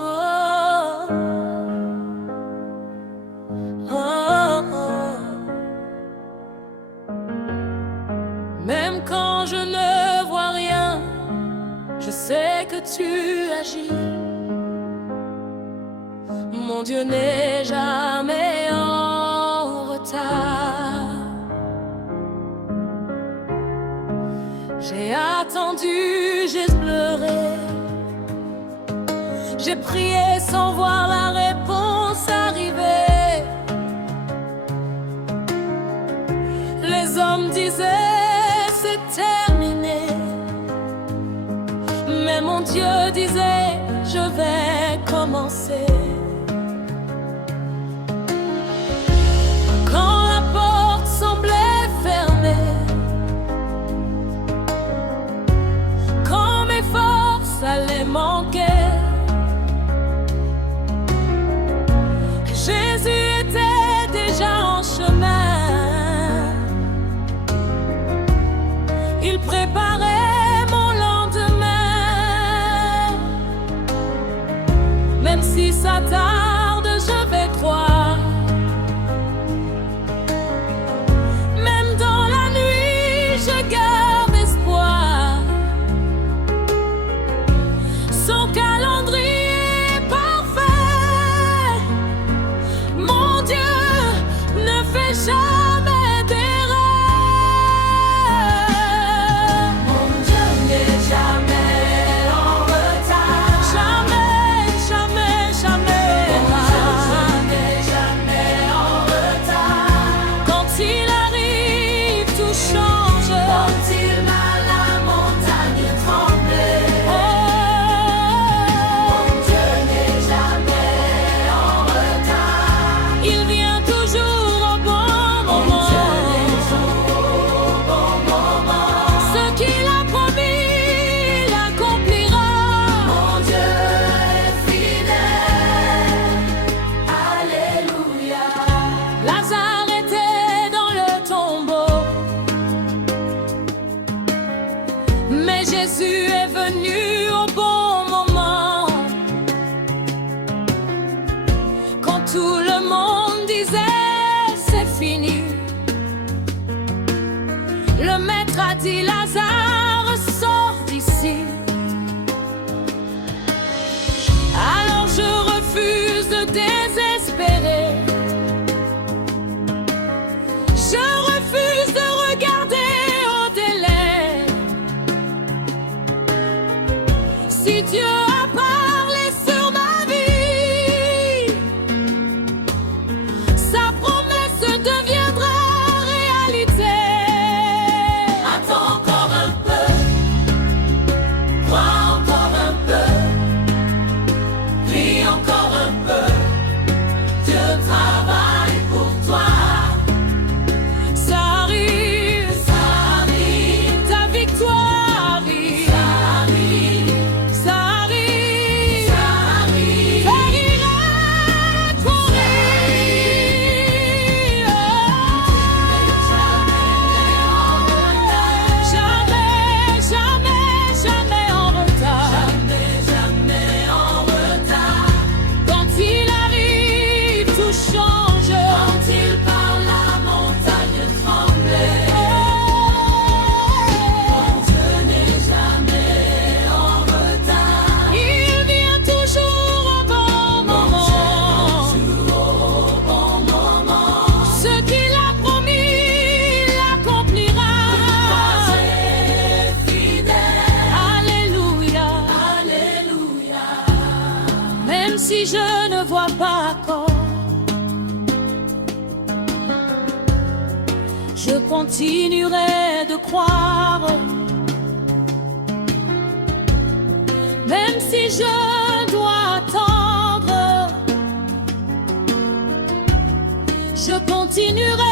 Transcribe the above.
Oh, oh, oh. Même quand je ne vois rien, je sais que tu agis. Mon Dieu n'est jamais en retard. J'ai attendu, j'ai pleuré, j'ai prié sans voir la réponse arriver. Les hommes disaient c'est terminé, mais mon Dieu disait je vais commencer. Quand la porte semblait fermée, quand mes forces allaient manquer, Jésus était déjà en chemin. Il préparait mon lendemain. Même si ça tarde, je vais croire. Même dans la nuit, je garde espoir. Son calendrier parfait, mon Dieu ne fait jamais d'erreur. Mon Dieu n'est jamais en retard. Jamais, jamais, jamais. Mon Dieu n'est jamais en retard. Quand il arrive, tout change. Quand il a la montagne tremblée. Mon Dieu n'est jamais en retard. Il vient toujours au bon moment. Ce qu'il a promis, il accomplira. Mon Dieu est fidèle. Alléluia. Lazare était dans le tombeau, mais Jésus est venu au bon moment. Quand tout le monde disait c'est fini, le maître a dit Lazare, sors d'ici. Alors je refuse de désespérer. Je refuse de regarder au délai. Si Dieu a parlé sur ma vie, sa promesse deviendra réalité. Attends encore un peu, crois encore un peu, prie encore un peu. Dieu travaille pour toi. Ça arrive, ta victoire arrive. Ça arrive, car il a promis. Jamais, jamais, jamais en retard. Quand il arrive, tout change. Quand il parle, la montagne tremble. Mon Dieu n'est jamais en retard. Il vient toujours au bon moment. Ce qu'il a promis, il accomplira. Alléluia. Même si je ne vois pas encore, je continuerai de croire. Même si je dois attendre, je continuerai